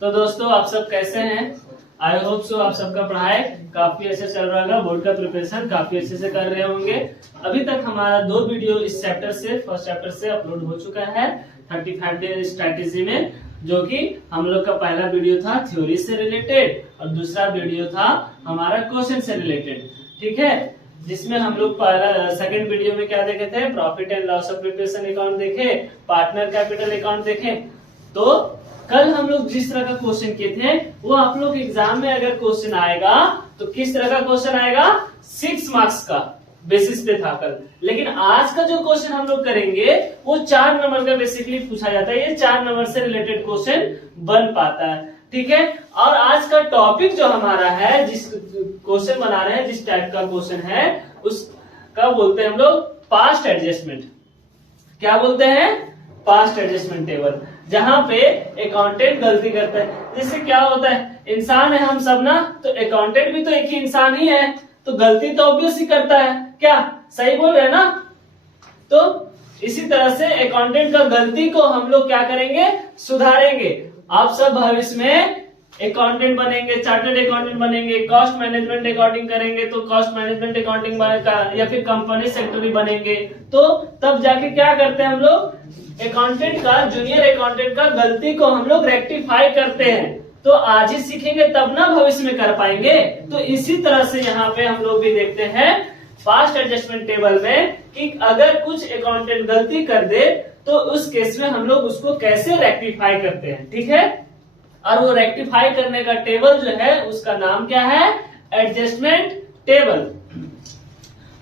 तो दोस्तों आप सब कैसे हैं? आई होप सो आप सबका पढ़ाई काफी अच्छे चल रहा होगा, बोर्ड का प्रिपरेशन काफी अच्छे से कर रहे होंगे। अभी तक हमारा 2 वीडियो इस चैप्टर से फर्स्ट चैप्टर से अपलोड हो चुका है 35 डे स्ट्रेटेजी में, जो कि हम लोग का पहला वीडियो था थ्योरी से रिलेटेड और दूसरा वीडियो था हमारा क्वेश्चन से रिलेटेड। ठीक है, जिसमें हम लोग पहला सेकंड वीडियो में क्या देखे थे, profit and loss of preparation account देखे, पार्टनर कैपिटल अकाउंट देखे। तो कल हम लोग जिस तरह का क्वेश्चन किए थे वो आप लोग एग्जाम में अगर क्वेश्चन आएगा तो किस तरह का क्वेश्चन आएगा, 6 मार्क्स का बेसिस पे था कल। लेकिन आज का जो क्वेश्चन हम लोग करेंगे वो 4 नंबर का बेसिकली पूछा जाता है। ये 4 नंबर से रिलेटेड क्वेश्चन बन पाता है। ठीक है, और आज का टॉपिक जो हमारा है, जिस क्वेश्चन बना रहे हैं, जिस टाइप का क्वेश्चन है उसका बोलते हैं हम लोग पास्ट एडजस्टमेंट। क्या बोलते हैं? पास्ट एडजस्टमेंट टेबल, जहां पे अकाउंटेंट गलती करता है। जिससे क्या होता है, इंसान है हम सब ना, तो अकाउंटेंट भी तो एक ही इंसान ही है, तो गलती तो ऑब्वियस ही करता है। क्या सही बोल रहे हैं ना? तो इसी तरह से अकाउंटेंट का गलती को हम लोग क्या करेंगे, सुधारेंगे। आप सब भविष्य में अकाउंटेंट बनेंगे, चार्टर्ड अकाउंटेंट बनेंगे, कॉस्ट मैनेजमेंट अकाउंटिंग करेंगे तो कॉस्ट मैनेजमेंट अकाउंटिंग बनेगा, या फिर कंपनी सेक्रेटरी बनेंगे। तो तब जाके क्या करते हैं हम लोग, अकाउंटेंट का, जूनियर अकाउंटेंट का गलती को हम लोग रेक्टिफाई करते हैं। तो आज ही सीखेंगे तब ना भविष्य में कर पाएंगे। तो इसी तरह से यहाँ पे हम लोग भी देखते हैं फास्ट एडजस्टमेंट टेबल में कि अगर कुछ अकाउंटेंट गलती कर दे तो उस केस में हम लोग उसको कैसे रेक्टिफाई करते हैं। ठीक है, और वो रेक्टिफाई करने का टेबल जो है उसका नाम क्या है, एडजस्टमेंट टेबल।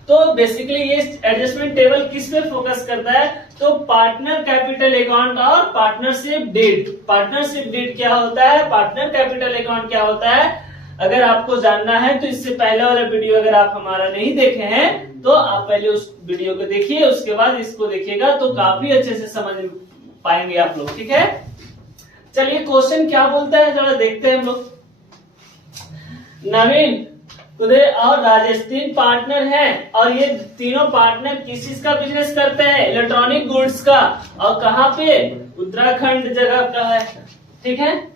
तो बेसिकली ये एडजस्टमेंट टेबल किस पे फोकस करता है, तो पार्टनर कैपिटल अकाउंट और पार्टनरशिप डीड। पार्टनरशिप डीड क्या होता है, पार्टनर कैपिटल अकाउंट क्या होता है, अगर आपको जानना है तो इससे पहले वाला वीडियो अगर आप हमारा नहीं देखे हैं तो आप पहले उस वीडियो को देखिए, उसके बाद इसको देखिएगा तो काफी अच्छे से समझ पाएंगे आप लोग। ठीक है, चलिए क्वेश्चन क्या बोलता है जरा देखते हैं हम लोग। नवीन, उदय और राजेश 3 पार्टनर हैं और ये तीनों पार्टनर किस चीज का बिजनेस करते हैं, इलेक्ट्रॉनिक गुड्स का, और कहाँ पे, उत्तराखंड जगह का है। ठीक है,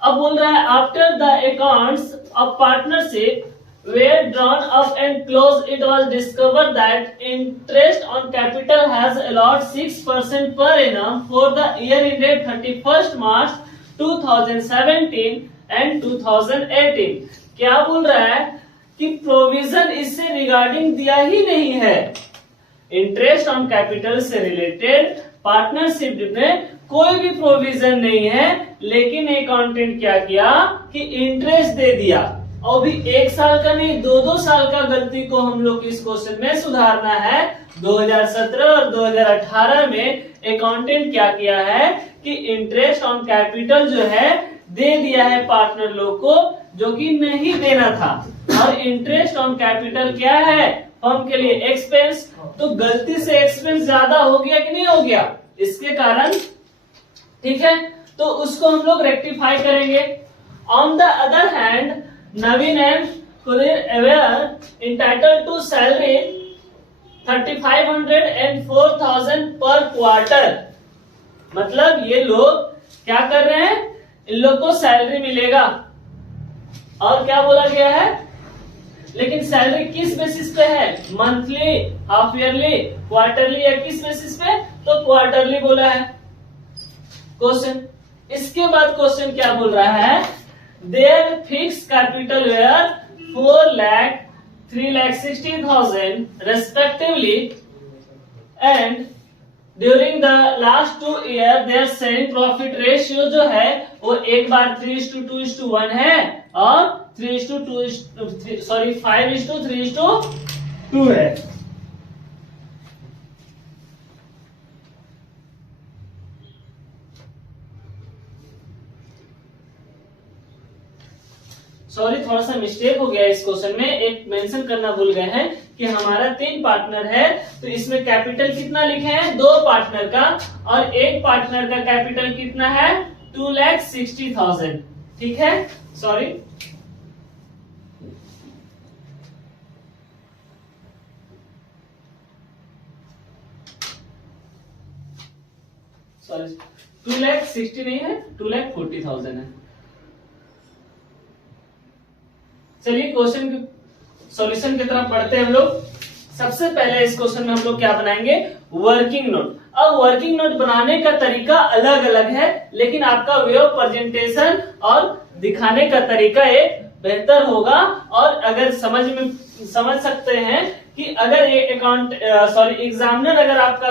अब बोल रहा है after the accounts of partnership were drawn up and closed, it was discovered that interest on capital has allowed 6% per annum for the year ended 31st March 2017 and 2018। क्या बोल रहा है कि प्रोविजन इससे रिगार्डिंग दिया ही नहीं है। इंटरेस्ट ऑन कैपिटल से रिलेटेड पार्टनरशिप में कोई भी प्रोविजन नहीं है, लेकिन अकाउंटेंट क्या किया कि इंटरेस्ट दे दिया। और भी 1 साल का नहीं, 2-2 साल का गलती को हम लोग इस क्वेश्चन में सुधारना है। 2017 और 2018 में अकाउंटेंट क्या किया है कि इंटरेस्ट ऑन कैपिटल जो है दे दिया है पार्टनर लोग को, जो कि नहीं देना था। और इंटरेस्ट ऑन कैपिटल क्या है, फर्म के लिए एक्सपेंस। तो गलती से एक्सपेंस ज्यादा हो गया कि नहीं हो गया, इसके कारण। ठीक है, तो उसको हम लोग रेक्टिफाई करेंगे। On the other hand, Naveen and Kudir were entitled to salary 3,500 and 4,000 per quarter। मतलब ये लोग क्या कर रहे हैं, इन लोग को सैलरी मिलेगा। और क्या बोला गया है, लेकिन सैलरी किस बेसिस पे है, मंथली, हाफ ईयरली, क्वार्टरली, या किस बेसिस पे, तो क्वार्टरली बोला है क्वेश्चन। इसके बाद क्वेश्चन क्या बोल रहा है, their fixed capital were 4 lakh 3,60,000 respectively, and during the last 2 year their sharing profit ratio जो है वो एक बार 3:2:1 है और 5:3:2 है। सॉरी, थोड़ा सा मिस्टेक हो गया इस क्वेश्चन में, एक मेंशन करना भूल गए हैं कि हमारा 3 पार्टनर है, तो इसमें कैपिटल कितना लिखे हैं, 2 पार्टनर का, और एक पार्टनर का कैपिटल कितना है, 2,60,000। ठीक है, सॉरी। सॉरी 2,60,000 नहीं है, 2,40,000 है। चलिए क्वेश्चन सॉल्यूशन की तरफ बढ़ते हैं हम लोग। सबसे पहले इस क्वेश्चन में हम लोग क्या बनाएंगे, वर्किंग नोट। अब वर्किंग नोट बनाने का तरीका अलग अलग है, लेकिन आपका वे ऑफ प्रेजेंटेशन और दिखाने का तरीका एक बेहतर होगा। और अगर समझ सकते हैं कि अगर ये एग्जामिनर अगर आपका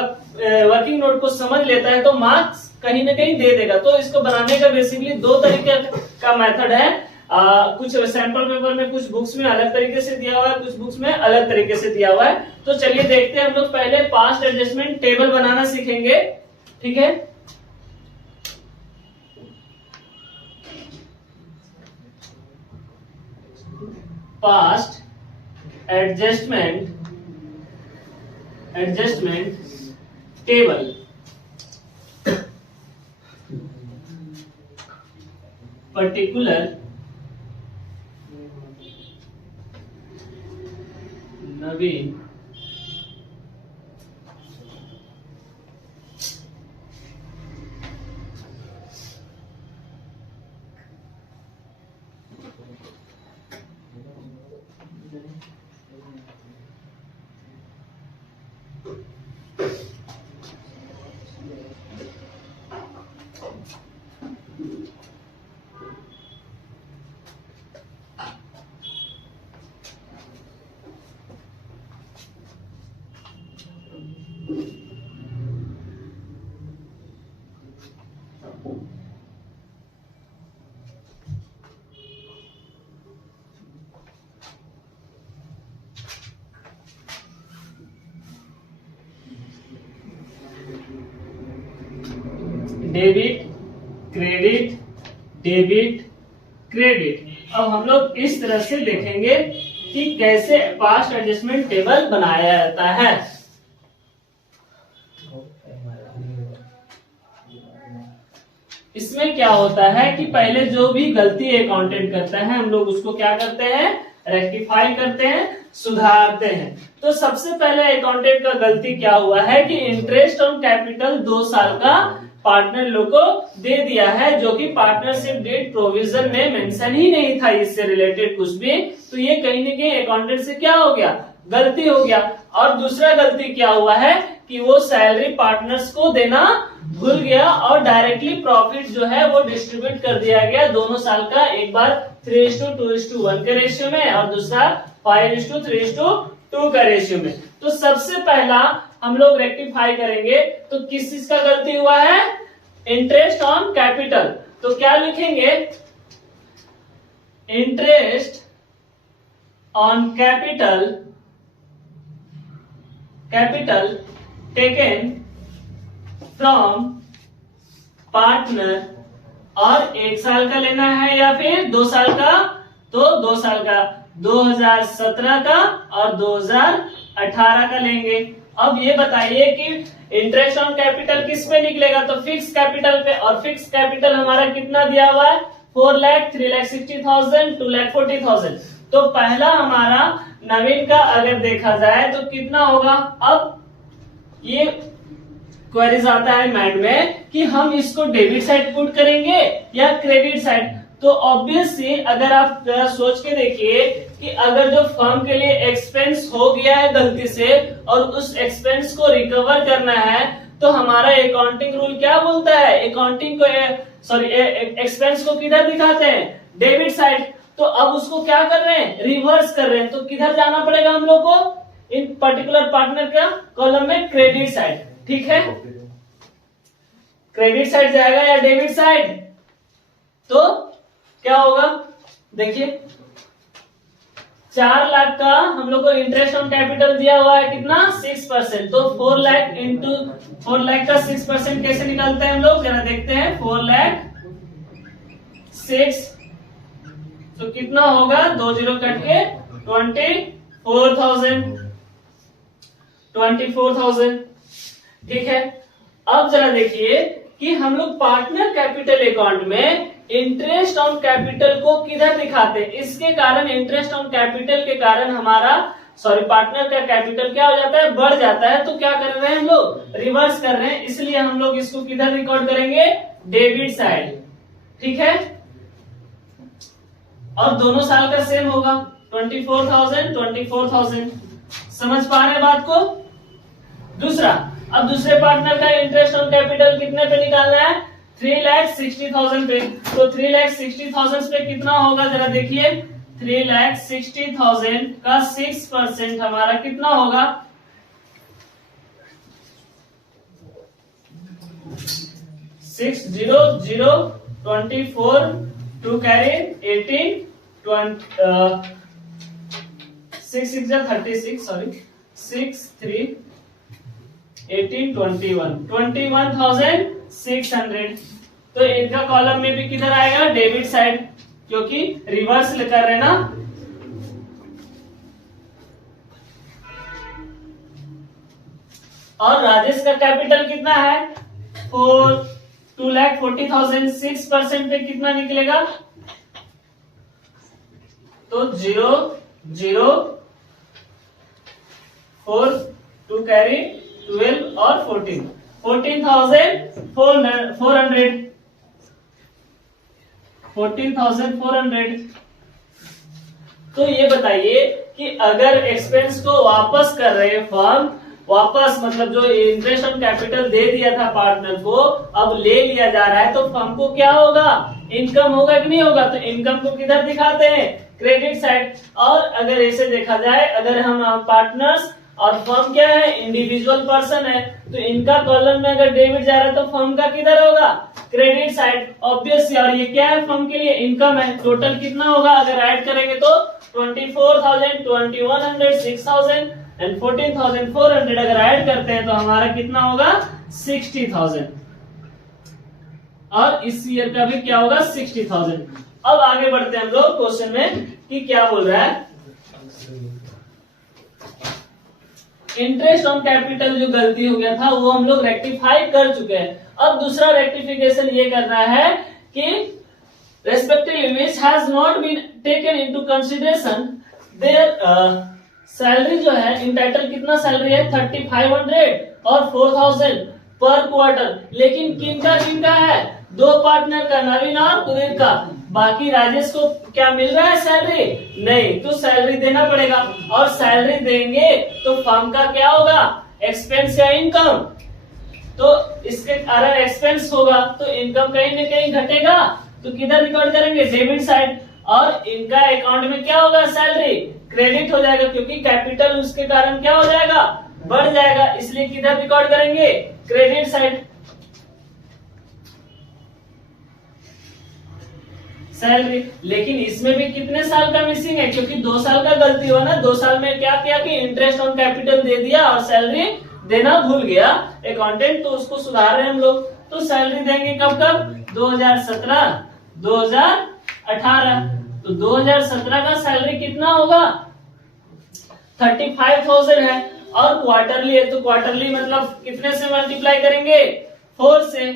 वर्किंग नोट को समझ लेता है तो मार्क्स कहीं ना कहीं दे देगा। तो इसको बनाने का बेसिकली दो तरीके का मेथड है। कुछ सैंपल पेपर में कुछ बुक्स में अलग तरीके से दिया हुआ है, कुछ बुक्स में अलग तरीके से दिया हुआ है। तो चलिए देखते हैं। हम लोग पहले पास्ट एडजस्टमेंट टेबल बनाना सीखेंगे, ठीक है। Past adjustment table. पर्टिकुलर नवीन डेबिट क्रेडिट डेबिट क्रेडिट। अब हम लोग इस तरह से देखेंगे कि कैसे पास्ट एडजस्टमेंट टेबल बनाया जाता है। इसमें क्या होता है कि पहले जो भी गलती अकाउंटेंट करता है हम लोग उसको क्या करते हैं, रेक्टिफाई करते हैं, सुधारते हैं। तो सबसे पहले अकाउंटेंट का गलती क्या हुआ है कि इंटरेस्ट ऑन कैपिटल 2 साल का पार्टनर लोग को दे दिया है, जो कि पार्टनरशिप डेट प्रोविजन में मेंशन ही नहीं था, इससे रिलेटेड कुछ भी। तो ये कहीं ना कहीं अकाउंटेंट से क्या हो गया, गलती हो गया। और दूसरा गलती क्या हुआ है कि वो सैलरी पार्टनर्स को देना भूल गया और डायरेक्टली प्रॉफिट जो है वो डिस्ट्रीब्यूट कर दिया गया दोनों साल का, एक बार 3:2:1 के रेशियो में और दूसरा 5:3:2 का रेशियो में। तो सबसे पहला हम लोग रेक्टिफाई करेंगे तो किस चीज का गलती हुआ है, इंटरेस्ट ऑन कैपिटल। तो क्या लिखेंगे, interest on capital taken from partner, और 1 साल का लेना है या फिर 2 साल का, तो 2 साल का 2017 का और 2018 का लेंगे। अब ये बताइए कि इंटरेस्ट ऑन कैपिटल किस पे निकलेगा, तो फिक्स कैपिटल पे, और फिक्स कैपिटल हमारा कितना दिया हुआ है, 4 लाख, 3,60,000, 2,40,000। तो पहला हमारा नवीन का अगर देखा जाए तो कितना होगा। अब ये क्वेरीज आता है माइंड में कि हम इसको डेबिट साइड पुट करेंगे या क्रेडिट साइड। तो ऑब्वियसली अगर आप सोच के देखिए कि अगर जो फर्म के लिए एक्सपेंस हो गया है गलती से और उस एक्सपेंस को रिकवर करना है, तो हमारा अकाउंटिंग रूल क्या बोलता है, अकाउंटिंग को एक्सपेंस को किधर दिखाते हैं, डेबिट साइड। तो अब उसको क्या कर रहे हैं, रिवर्स कर रहे हैं। तो किधर जाना पड़ेगा हम लोग को, इन पर्टिकुलर पार्टनर का कॉलम में क्रेडिट साइड, ठीक है। क्रेडिट साइड जाएगा या डेबिट साइड, तो क्या होगा, देखिए 4 लाख का हम लोग को इंटरेस्ट ऑन कैपिटल दिया हुआ है कितना, 6%। तो 4 लाख इंटू 4 लाख का 6% कैसे निकालते हैं हम लोग, जरा देखते हैं। 4 लाख 6 तो कितना होगा, 2 जीरो कट के 24,000, ठीक है। अब जरा देखिए कि हम लोग पार्टनर कैपिटल अकाउंट में इंटरेस्ट ऑन कैपिटल को किधर दिखाते हैं। इसके कारण इंटरेस्ट ऑन कैपिटल के कारण हमारा सॉरी पार्टनर का कैपिटल क्या हो जाता है, बढ़ जाता है। तो क्या कर रहे हैं हम लोग, रिवर्स कर रहे हैं, इसलिए हम लोग इसको किधर रिकॉर्ड करेंगे, डेबिट साइड। ठीक है, और दोनों साल का सेम होगा 24,000। समझ पा रहे हैं बात को। दूसरा, अब दूसरे पार्टनर का इंटरेस्ट ऑन कैपिटल कितने पे निकालना है, 3,60,000 पे। तो 3,60,000 पे कितना होगा जरा देखिए, 3,60,000 का 6% हमारा कितना होगा, 6,0,0,24 टू कैरी 18 6 6 36 सॉरी 6 3 18 21,600। तो इनका कॉलम में भी किधर आएगा, डेबिट साइड, क्योंकि रिवर्स कर रहे हैं ना। और राजेश का कैपिटल कितना है, 2,40,000। 6% पे कितना निकलेगा, तो 0,0,4 टू कैरी 12 और 14 14,400 14,400। तो ये बताइए कि अगर एक्सपेंस को वापस कर रहे हैं फर्म, वापस मतलब जो इंटरेस्ट ऑन कैपिटल दे दिया था पार्टनर को अब ले लिया जा रहा है, तो फर्म को क्या होगा, इनकम होगा कि नहीं होगा। तो इनकम को किधर दिखाते हैं, क्रेडिट साइड। और अगर ऐसे देखा जाए, अगर हम पार्टनर्स और फर्म क्या है, इंडिविजुअल पर्सन है, तो इनका कॉलम में अगर डेबिट जा रहा है तो फर्म का किधर होगा, क्रेडिट साइड ऑब्वियसली। और ये क्या है, फर्म के लिए इनकम है। टोटल कितना होगा, अगर ऐड करेंगे तो 24,000, 2,100, 6,000 एंड 14,400 अगर ऐड करते हैं तो हमारा कितना होगा, 60,000। और इस ईयर का भी क्या होगा, 60,000। अब आगे बढ़ते हैं हम लोग क्वेश्चन में कि क्या बोल रहा है। इंटरेस्ट ऑन कैपिटल जो गलती हो गया था वो हम लोग रेक्टिफाई कर चुके हैं। अब दूसरा रेक्टिफिकेशन ये करना है कि respectively which has not been taken into consideration their salary जो है, इंटाइटल कितना सैलरी है, 3,500 और 4,000 पर क्वार्टर। लेकिन किनका किनका है, दो पार्टनर का, नवीन और उदय का। बाकी राजेश को क्या मिल रहा है, सैलरी नहीं, तो सैलरी देना पड़ेगा। और सैलरी देंगे तो फर्म का क्या होगा, एक्सपेंस या इनकम। तो इसके कारण एक्सपेंस होगा तो इनकम कहीं न कहीं घटेगा, तो किधर रिकॉर्ड करेंगे, डेबिट साइड। और इनका अकाउंट में क्या होगा, सैलरी क्रेडिट हो जाएगा, क्योंकि कैपिटल उसके कारण क्या हो जाएगा, बढ़ जाएगा, इसलिए किधर रिकॉर्ड करेंगे, क्रेडिट साइड। सैलरी, लेकिन इसमें भी कितने साल का मिसिंग है, क्योंकि 2 साल का गलती हुआ ना। 2 साल में क्या किया कि इंटरेस्ट ऑन कैपिटल दे दिया और सैलरी देना भूल गया अकाउंटेंट, तो उसको सुधार रहे हैं हम लोग। तो सैलरी देंगे कब कब, 2017, 2018। तो 2017 का सैलरी कितना होगा, 35,000 है। और क्वार्टरली है तो क्वार्टरली मतलब कितने से मल्टीप्लाई करेंगे, 4 से।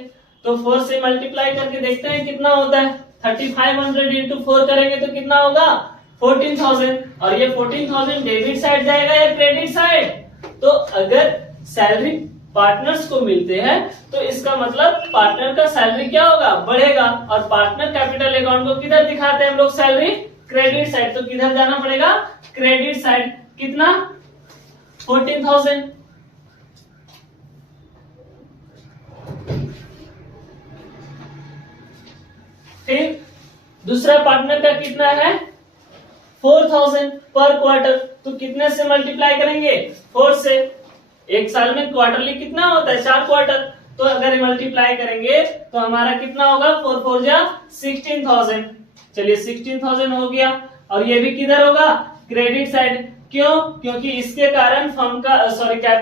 तो 4 से मल्टीप्लाई करके देखते हैं कितना होता है, 3,500 इंटू 4 करेंगे तो कितना होगा, 14,000। और ये 14,000 डेबिट साइड जाएगा या क्रेडिट साइड। तो अगर सैलरी पार्टनर्स को मिलते हैं तो इसका मतलब पार्टनर का सैलरी क्या होगा, बढ़ेगा। और पार्टनर कैपिटल अकाउंट को किधर दिखाते हैं हम लोग, सैलरी क्रेडिट साइड। तो किधर जाना पड़ेगा, क्रेडिट साइड। कितना, 14,000। फिर दूसरा पार्टनर का कितना है, 4,000 पर क्वार्टर। तो कितने से मल्टीप्लाई करेंगे, 4 से। एक साल में क्वार्टरली कितना होता है, 4 क्वार्टर। तो अगर मल्टीप्लाई करेंगे तो हमारा कितना होगा, 4 4 जा 16,000। चलिए 16,000 हो गया। और ये भी किधर होगा, क्रेडिट साइड। क्यों, क्योंकि इसके कारण फर्म का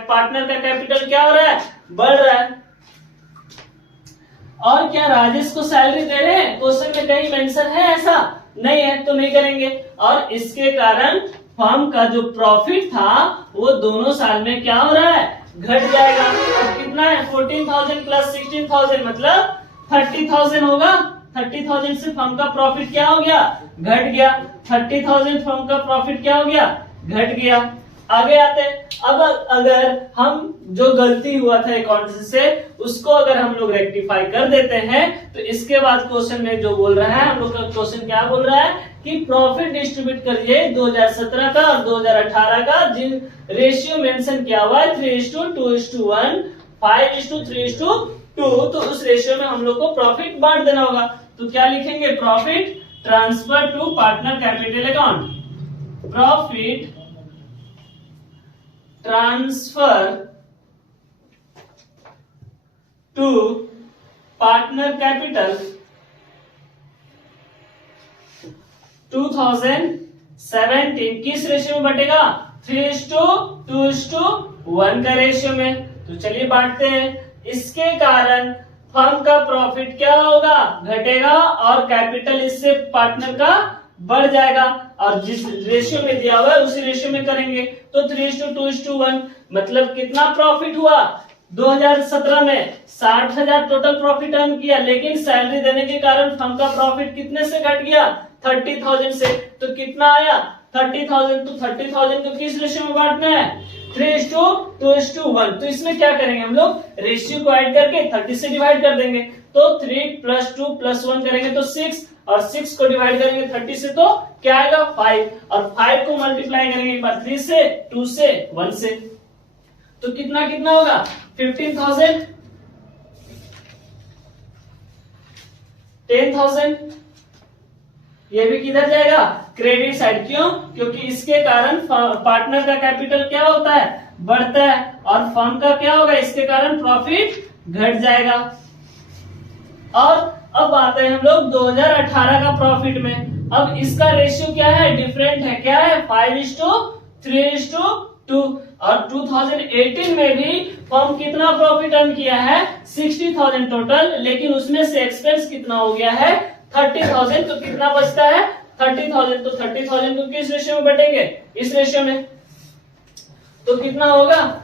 पार्टनर का कैपिटल क्या हो रहा है, बढ़ रहा है। और क्या राजेश को सैलरी दे रहे हैं, क्वेश्चन में कहीं मेंशन है ऐसा, नहीं है तो नहीं करेंगे। और इसके कारण फर्म का जो प्रॉफिट था वो दोनों साल में क्या हो रहा है, घट जाएगा। अब कितना है, 14,000 प्लस 16,000 मतलब 30,000 होगा। 30,000 से फर्म का प्रॉफिट क्या हो गया, घट गया। 30,000 फर्म का प्रॉफिट क्या हो गया, घट गया। आगे आते हैं। अब अगर हम जो गलती हुआ था अकाउंट से उसको अगर हम लोग रेक्टिफाई कर देते हैं तो इसके बाद क्वेश्चन में जो बोल रहा है, हम लोग का क्वेश्चन क्या बोल रहा है कि प्रॉफिट डिस्ट्रीब्यूट करिए 2017 का और 2018 का, जिन रेशियो मेंशन किया हुआ है 3:2:1, 5:3:2, तो उस रेशियो में हम लोग को प्रॉफिट बांट देना होगा। तो क्या लिखेंगे, profit transfer to partner capital account, profit transfer to partner capital 2017 किस रेशियो में बटेगा, 3:2:1 का रेशियो में। तो चलिए बांटते हैं। इसके कारण फर्म का प्रॉफिट क्या होगा, घटेगा, और कैपिटल इससे पार्टनर का बढ़ जाएगा, और जिस रेशियो में दिया हुआ है उसी रेशियो में करेंगे। तो 3:2:1 मतलब कितना प्रॉफिट हुआ, 2017 में 60,000 टोटल प्रॉफिट अर्न किया, लेकिन सैलरी देने के कारण फर्म का प्रॉफिट कितने से घट गया, 30,000 से। तो कितना आया, 30,000। तो 30,000 को किस रेशियो में बांटना है, 3:2:1। तो इसमें क्या करेंगे हम लोग, रेशियो को ऐड करके 30 से डिवाइड कर देंगे। तो 3 + 2 + 1 करेंगे तो 6, और 6 को डिवाइड करेंगे 30 से तो क्या आएगा, 5, और 5 को मल्टीप्लाई करेंगे एक बार 3 से, 2 से, 1 से। तो कितना कितना होगा, 15,000, 10,000। ये भी किधर जाएगा, क्रेडिट साइड। क्यों, क्योंकि इसके कारण पार्टनर का कैपिटल क्या होता है, बढ़ता है, और फर्म का क्या होगा, इसके कारण प्रॉफिट घट जाएगा। और अब आते हैं हम लोग 2018 का प्रॉफिट में। अब इसका रेशियो क्या है, डिफरेंट है, क्या है, 5:3:2। और 2018 में भी फर्म कितना प्रॉफिट अर्न किया है, 60,000 टोटल, लेकिन उसमें से एक्सपेंस कितना हो गया है, 30,000। तो कितना बचता है, 30,000। तो 30,000 को किस रेशियो में बटेंगे, इस रेशियो में। तो कितना होगा,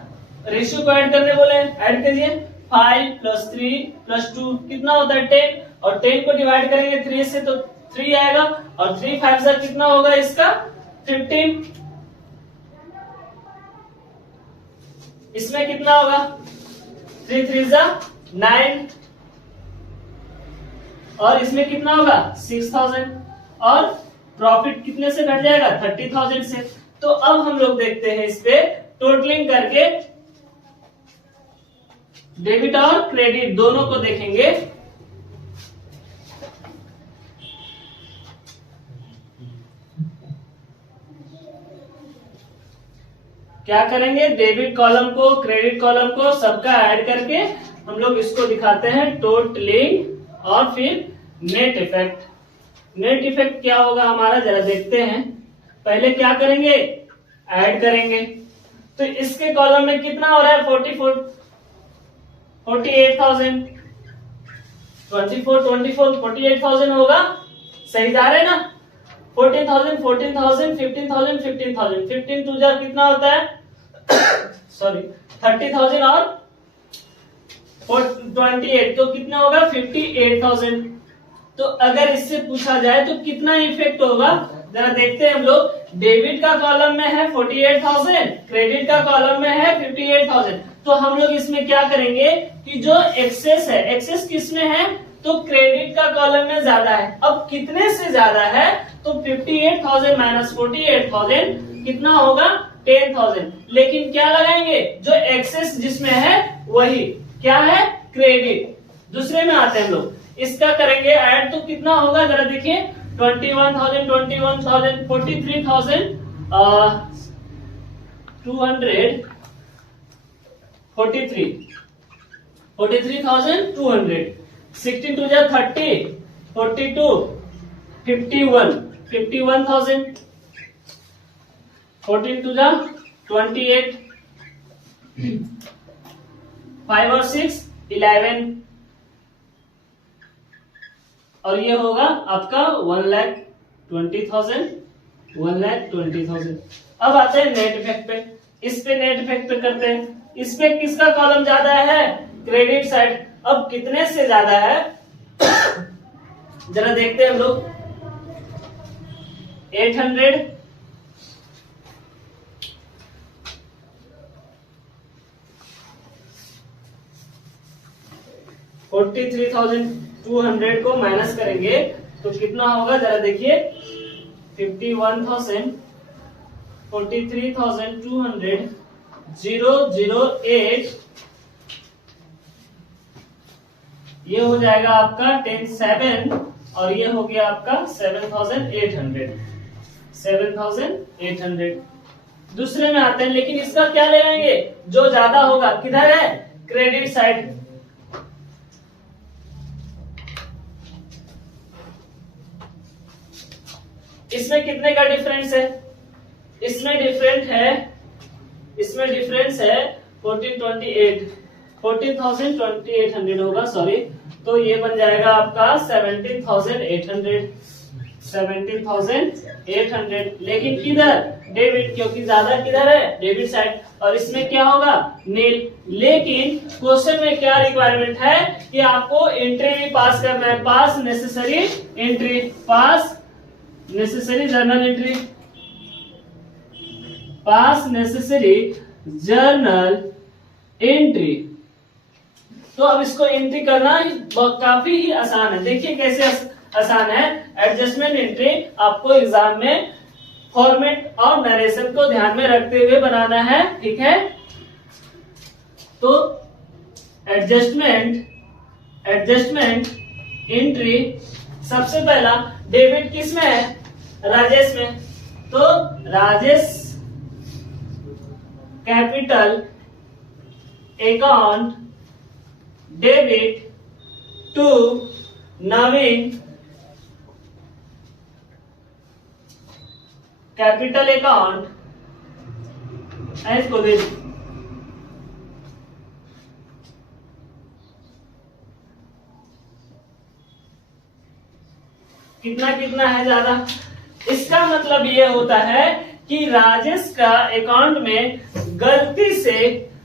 रेशियो को ऐड करने बोले, ऐड करिए, 5 + 3 + 2 कितना होता है, 10, और 10 को डिवाइड करेंगे 3 से तो 3 आएगा, और 3 5 से कितना होगा इसका, 15। इसमें कितना होगा, 3 3 9, और इसमें कितना होगा, 6,000, और प्रॉफिट कितने से घट जाएगा, 30,000 से। तो अब हम लोग देखते हैं इस पे टोटलिंग करके, डेबिट और क्रेडिट दोनों को देखेंगे। क्या करेंगे, डेबिट कॉलम को क्रेडिट कॉलम को सबका ऐड करके हम लोग इसको दिखाते हैं टोटलिंग, और फिर नेट इफेक्ट। नेट इफेक्ट क्या होगा हमारा, जरा देखते हैं। पहले क्या करेंगे, ऐड करेंगे। तो इसके कॉलम में कितना हो रहा है, 48,000, 48,000 होगा, सही जा रहे हैं ना। 14,000, 14,000, 15,000, 15,000, 15 2 जा कितना होता है, सॉरी 30,000 और 28, तो कितना होगा, 58,000। तो अगर इससे पूछा जाए तो कितना इफेक्ट होगा, जरा देखते हैं हम लोग। डेबिट का कॉलम में है 48,000, क्रेडिट का कॉलम में है 58,000। तो हम लोग इसमें क्या करेंगे कि जो एक्सेस है, एक्सेस किस में है, तो क्रेडिट का कॉलम में ज्यादा है। अब कितने से ज्यादा है, तो 58,000 माइनस 48,000 कितना होगा, 10,000। लेकिन क्या लगाएंगे, जो एक्सेस जिसमें है वही क्या है, क्रेडिट। दूसरे में आते हैं हम लोग, इसका करेंगे ऐड, तो कितना होगा जरा देखिए, 21,000, 21,000, 43,200, 43,200, 16 2 जा 30, 42, 51,000, 14 2 जा 28, 5 और 6 11, और ये होगा आपका 1,20,000, 1,20,000। अब आते हैं नेट इफेक्ट पे। इस पे नेट इफेक्ट पे करते हैं। इस पे किसका कॉलम ज्यादा है, क्रेडिट साइड। अब कितने से ज्यादा है जरा देखते हैं हम लोग, 800, 43,200 को माइनस करेंगे तो कितना होगा जरा देखिए, 51,000 43,200 008, ये हो जाएगा आपका 10,700 और ये हो गया आपका 7,800। दूसरे में आते हैं, लेकिन इसका क्या ले लेंगे, जो ज्यादा होगा किधर है, क्रेडिट साइड। इसमें कितने का डिफरेंस है, इसमें डिफरेंस है 14,2800 होगा, सॉरी, तो ये बन जाएगा आपका 17,800। लेकिन किधर, डेबिट, क्योंकि ज्यादा किधर है, डेबिट साइड, और इसमें क्या होगा, नील। लेकिन क्वेश्चन में क्या रिक्वायरमेंट है कि आपको एंट्री भी पास करना है, पास नेसेसरी एंट्री, पास नेसेसरी जर्नल एंट्री, पास नेसेसरी जर्नल एंट्री। तो अब इसको एंट्री करना काफी ही आसान है। देखिए कैसे आसान है। एडजस्टमेंट एंट्री आपको एग्जाम में फॉर्मेट और नरेशन को ध्यान में रखते हुए बनाना है, ठीक है। तो एडजस्टमेंट एंट्री, सबसे पहला डेबिट किस में है, राजेश में, तो Rajesh capital account debit to Naveen capital account इसको दे, कितना कितना है ज्यादा। इसका मतलब ये होता है कि राजेश का अकाउंट में गलती से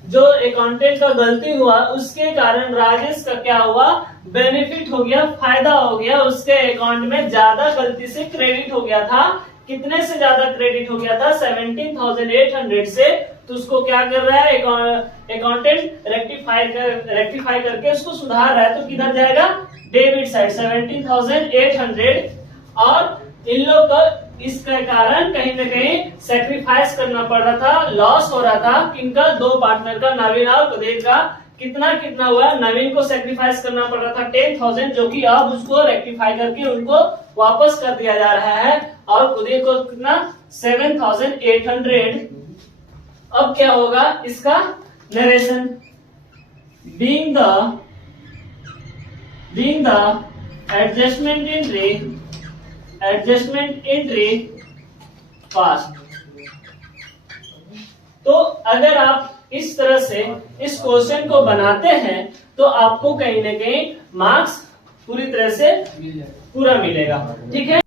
जो अकाउंटेंट का गलती हुआ उसके कारण राजेश का क्या हुआ, बेनिफिट हो गया, फायदा हो गया, उसके अकाउंट में ज्यादा गलती से क्रेडिट हो गया था। कितने से ज्यादा क्रेडिट हो गया था, 17,800 से। तो उसको क्या कर रहा है अकाउंटेंट, रेक्टिफाई करके उसको सुधार रहा है, तो किधर जाएगा, डेबिट साइड 17,800। और इन लोग का इसके कारण कहीं ना कहीं सेक्रीफाइस करना पड़ रहा था, लॉस हो रहा था, किनका, दो पार्टनर का, नवीन और कुदेर का। कितना कितना हुआ, नवीन को सेक्रीफाइस करना पड़ रहा था 10,000, जो कि अब उसको रेक्टिफाई करके उनको वापस कर दिया जा रहा है, और कुदेर को कितना, 7,800। अब क्या होगा इसका narration, being the adjustment entry पास। तो अगर आप इस तरह से इस क्वेश्चन को बनाते हैं तो आपको कहीं ना कहीं मार्क्स पूरी तरह से पूरा मिलेगा, ठीक है।